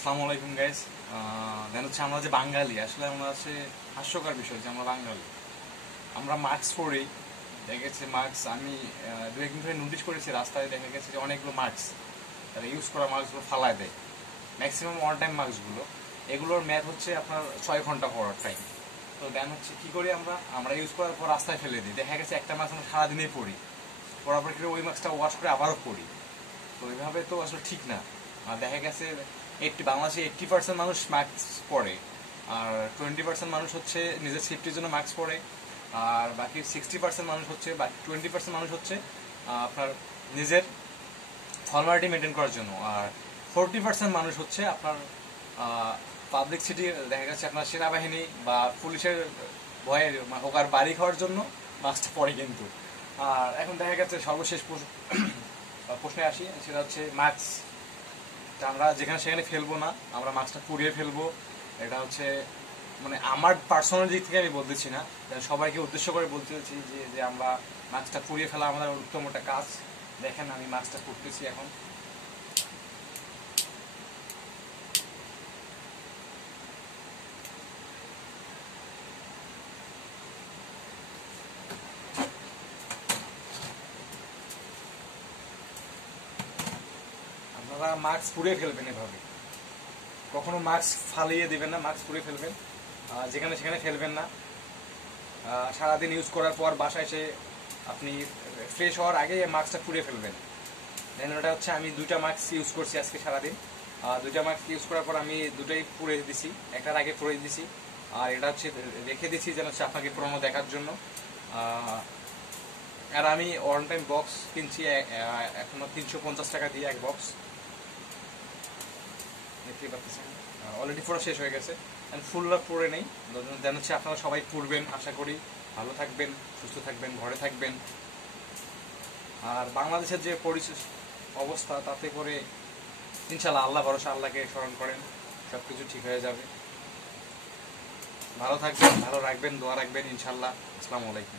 আসসালামু আলাইকুম গাইস। দেন হচ্ছে আমরা যে বাঙালি, আসলে আমরা হচ্ছে হাস্যকর বিষয় যে আমরা বাঙালি, আমরা মাস্ক পরি। দেখা গেছে মাস্ক আমি দু একদিন ধরে নোটিশ করেছি, রাস্তায় দেখা গেছে যে অনেকগুলো মাস্ক তারা ইউজ করা মাস্কগুলো ফালায় দেয়। ম্যাক্সিমাম ওয়ান টাইম মাস্কগুলো, এগুলোর ম্যাথ হচ্ছে আপনার 6 ঘন্টা পরার টাইম। তো দেন হচ্ছে কী করি আমরা ইউজ করার পর রাস্তায় ফেলে দিই। দেখা গেছে একটা মাস্ক আমরা সারাদিনেই পরি, পরার পর ওই মাস্কটা ওয়াশ করে আবারও পরি। তো এইভাবে তো আসলে ঠিক না। আর দেখা গেছে বাংলাদেশে 80% মানুষ মাস্ক পরে, আর 20% মানুষ হচ্ছে নিজের সেফটির জন্য মাস্ক পরে, আর বাকি 60% মানুষ হচ্ছে, বাকি 20% মানুষ হচ্ছে আপনার নিজের ফর্মালিটি মেনটেন করার জন্য, আর 40% মানুষ হচ্ছে আপনার পাবলিক সিটি, দেখা গেছে আপনার সেনাবাহিনী বা পুলিশের ভয়ে হোক আর বাড়ি খাওয়ার জন্য মাস্কটা পরে। কিন্তু আর এখন দেখা গেছে সর্বশেষ প্রশ্নে আসি, সেটা হচ্ছে মাস্ক আমরা যেখানে সেখানে ফেলবো না, আমরা মাস্কটা পুড়িয়ে ফেলবো। এটা হচ্ছে মানে আমার পার্সোনাল দিক থেকে আমি বলতেছি না, সবাইকে উদ্দেশ্য করে বলতেছি যে আমরা মাস্কটা পুড়িয়ে ফেলা আমাদের উত্তম একটা কাজ। দেখেন আমি মাস্কটা পুড়তেছি এখন। আপনারা মাস্ক পুড়িয়ে ফেলবেন এভাবে, কখনো মাস্ক ফালিয়ে দিবেন না, মাস্ক পুড়িয়ে ফেলবেন, যেখানে সেখানে ফেলবেন না। সারাদিন ইউজ করার পর বাসায় এসে আপনি ফ্রেশ হওয়ার আগে মাস্কটা পুড়িয়ে ফেলবেন। দেন ওটা হচ্ছে আমি 2টা মাস্ক ইউজ করছি আজকে সারাদিন। 2টা মাস্ক ইউজ করার পর আমি দুটোই পুড়ে দিছি, একটার আগে পুড়ে দিছি, আর এটা হচ্ছে রেখে দিছি যেন হচ্ছে আপনাকে প্রোমো দেখার জন্য। আর আমি ওয়ান টাইম বক্স কিনছি এখনো 350 টাকা দিয়ে এক বক্স, দেখতেই পাচ্ছেন অলরেডি পুরো শেষ হয়ে গেছে। ফুলটা পরে নেই, যেন হচ্ছে আপনারা সবাই পড়বেন। আশা করি ভালো থাকবেন, সুস্থ থাকবেন, ঘরে থাকবেন। আর বাংলাদেশের যে অবস্থা, তাতে করে ইনশাল্লাহ আল্লাহ ভরসা, আল্লাহকে স্মরণ করেন, সব কিছু ঠিক হয়ে যাবে। ভালো থাকবেন, ভালো রাখবেন, দোয়া রাখবেন ইনশাল্লাহ। আসসালামু আলাইকুম।